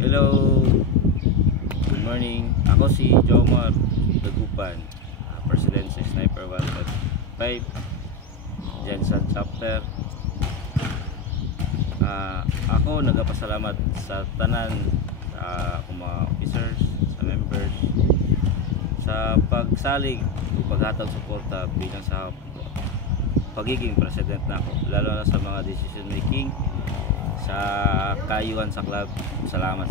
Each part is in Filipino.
Hello, good morning. Ako si Jomar Dagupan, President sa Sniper 1.5 Jensen Chapter. Ako nagpasalamat sa tanan mga officers, sa members, sa pagsalig o paghatag suporta bilang sa pagiging president na ako, lalo na sa mga decision making sa kayuhan sa club. Salamat.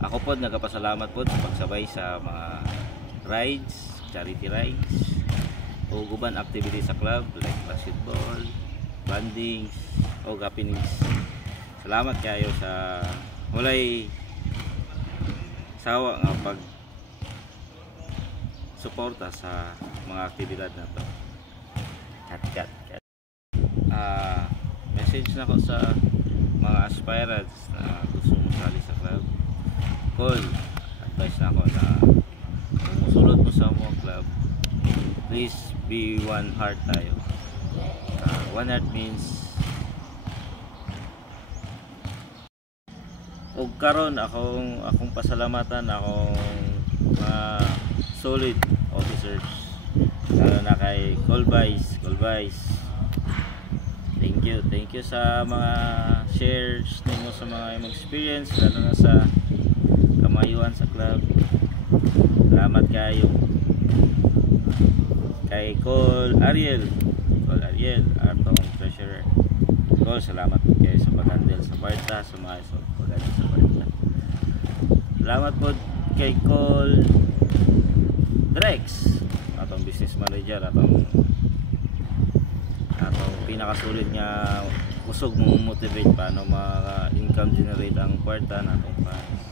Ako po nagpasalamat po sa pagsabay sa mga rides, charity rides o guban activities sa club like basketball, bandings o happenings. Salamat kayo sa walay sawa nga pag suporta sa mga aktibidad na to. Cat. Message na ko sa mga aspirants na gusto masali sa club. Advice na ako na kung musulod mo sa mga club, please be one heart tayo. One heart means og karon akong pasalamatan akong mga solid officers, lalo na kay Colbais. Thank you sa mga shares ninyo sa mga experience, lalo na sa kamayuan sa club. Salamat kayo kay Col Ariel, atong treasurer. Col, salamat po kayo sa pag-handle sa Barta, sa mga pag-handle sa Barta. Salamat po kay Col Drex, atong business manager, atong pinakasulit nga kusog mo motivate paano ma-income generate ang kwarta na atong fans.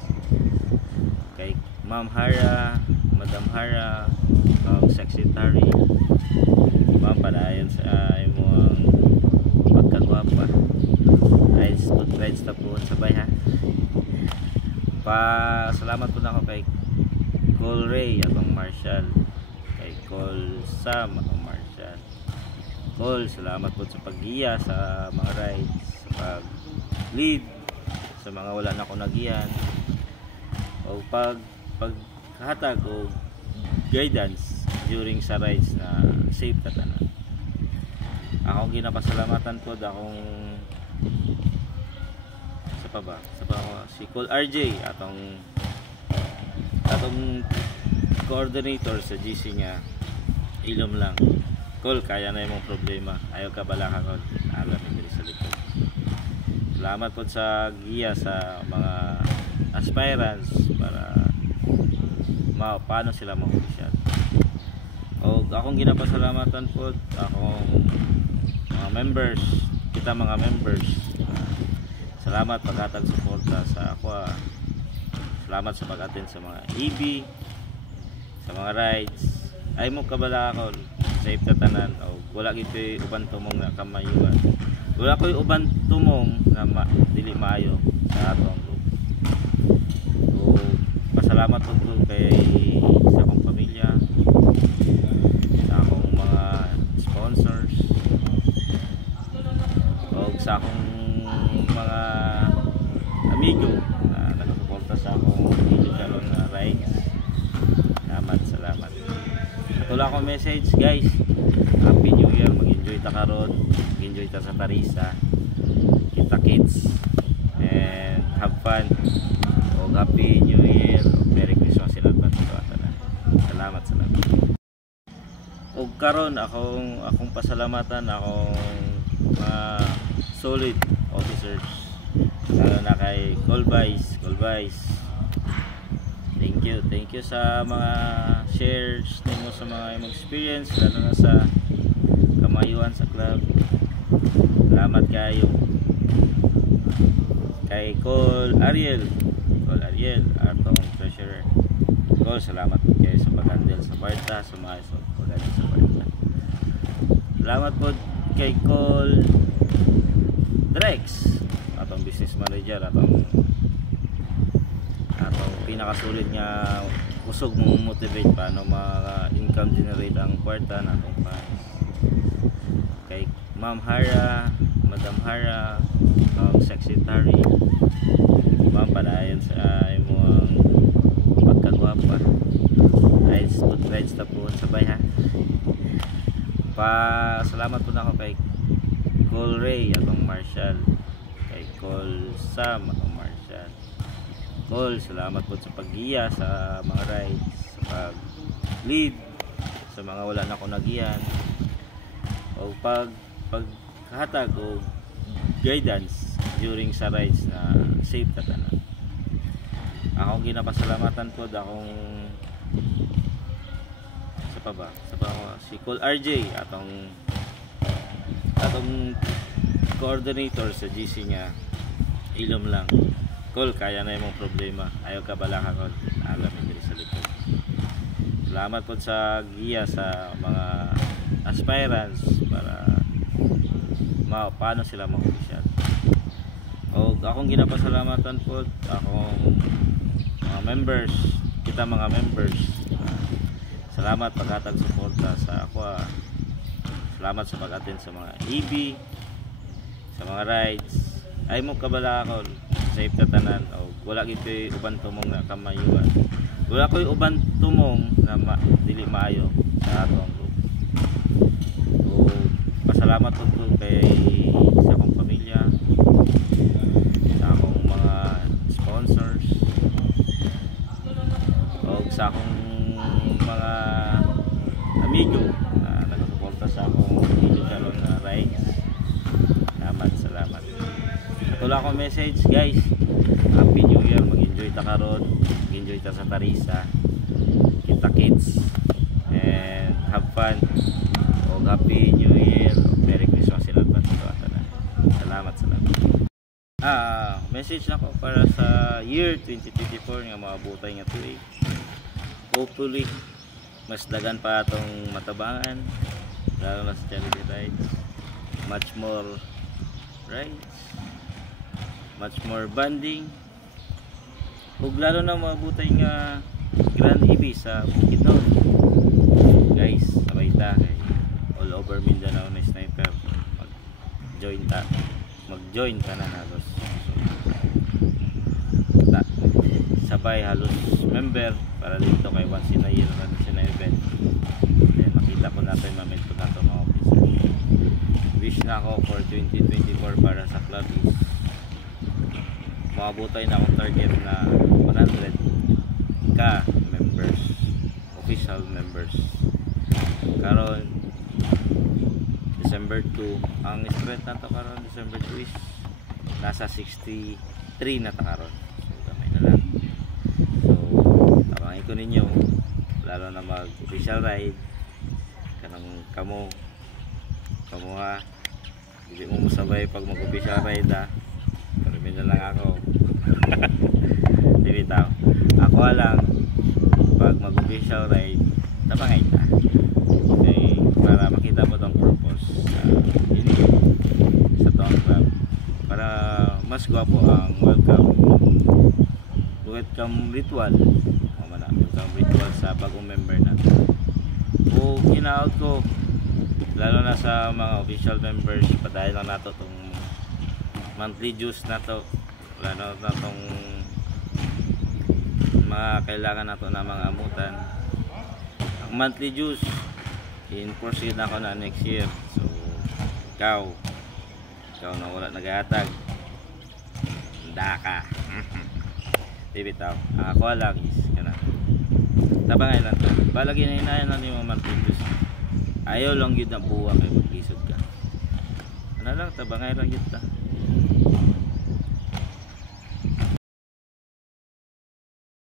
Kay Ma'am Hara, Madam Hara, ang secretary, ma'am, padayon sa imong pagkagwapa. Rides na po sabay ha. Salamat po na ako kay Col Ray atong Marshall, kay Col Sam atong Marshall. Col, salamat po sa pag-giya sa mga rides, sa pag-lead sa mga wala na ko nagiyan, o paghatag o guidance during sa rides na safe na tanan. Akong ginapasalamatan po akong si Col RJ atong coordinator sa GC niya, ilom lang. Col, kaya na yung problema, ayaw ka bala ka, Col, alam mo sa likod. Salamat po sa giya sa mga aspirants para paano sila mag-official. O akong ginapasalamatan po akong mga members, mga members. Salamat paghatag suporta sa ako. Salamat sa pag-attend sa mga EB, sa mga rides. Ay mo kabala ako, safe ta tanan. O wala gid uban tumong na kamayuan. Wala koy uban tumong na dili maayo sa atong group. So pasalamat po kay sa akong pamilya, sa akong mga sponsors, o sa akong mga amigo na nagsuporta sa akong karon na rides. Salamat. Wala akong message, guys. Happy New Year, mag-enjoy ta karon, mag-enjoy ta sa Tarisa, kita kids, and have fun. O Happy New Year, o Merry Christmas in advance sa tanan. Salamat. O karon akong pasalamatan akong mga solid officers, lalo na kay Colbais. Thank you sa mga shares ninyo sa mga experience, lalo na sa kamayuhan sa club. Salamat kayo kay Col Ariel, atong treasurer. Col, salamat po kayo sa pag-handle sa Barta, sa mga pag-handle sa Barta. Salamat po kay Col Drex, atong business manager, atong pinakasulit nga kusog mo motivate paano ma-income generate ang kwarta na atong fans. Kay Ma'am Hara, Madam Hara, ang secretary. Ma'am, padayon sa imong pagkagwapa. Rides na po sabay ha. Salamat po na ako kay Col Ray atong Marshall, kay Col Sam atong Marshall. Col, salamat po sa paggiya sa mga rides, sa pag-lead sa mga wala na ko nagiyan, o paghatag o guidance during sa rides na safe na tanan. Akong ginapasalamatan po akong si Col RJ atong coordinator sa GC niya. Ilom lang Col, kaya na yung problema, ayaw ka balaka Col, alam diri sa likod. Salamat po sa giya sa mga aspirants para paano sila mag-official. O akong ginapasalamatan po akong mga members, mga members. Salamat paghatag suporta sa ako. Salamat sa pag-attend sa mga EB, sa mga rides. Ay mo kabala ako, safe na tanan. O wala gid koy uban tumong na kamayuan. Wala koy uban tumong na dili maayo sa atong group. O pasalamat po kay sa akong pamilya, sa akong mga sponsors, o sa akong mga amigo na nagsuporta sa akong video karon na rides. Salamat. Wala akong message guys. Happy New Year, mag-enjoy ta karon, mag-enjoy ta sa Tarisa, kita kids, and have fun. O Happy New Year, Merry Christmas in advance to tanan. Salamat. Message na ko para sa year 2024 nga maabutay nga tuig. Hopefully mas dagan pa atong matabangan, lalo na sa charity rides, much more rides, much more banding, ug lalo na mabutay nga Grand EB sa Bukidnon. Guys, sabay ta kay all over Mindanao na sniper, mag-join ka na halos. Sabay halos member para dito kay once in a year na event. Then makita po natin mamit po nato mga officer. Wish na ako for 2024 para sa club is makabutay na akong target na 100k members, official members. Karon December 2 ang spread nato karon. December 2 is nasa 63 na ta karon. So gamay na lang. So tabangin ko ninyo, lalo na mag official ride kanang kamo ha, hindi mo musabay pag mag official ride ha. Pero na lang ako. Dibitaw ako lang pag mag official ride, tabangay ta. Okay, para makita mo tong purpose yun sa town club, para mas gwapo ang welcome ritual, welcome ritual sa bagong member natin. O ginaot ko lalo na sa mga official members, padayon lang nato tong monthly dues nato, lalo na tong mga kailangan nato na mga amutan. Ang monthly dues i-enforce yun ako na next year. So ikaw na wala naghatag, handa ka. Bibitaw ako lang is kana tabangay lang ta, balagi na hinayan na ni mga monthly dues. Ayaw lang yun na buwa kay maglisod ka, ano lang tabangay lang yun ta.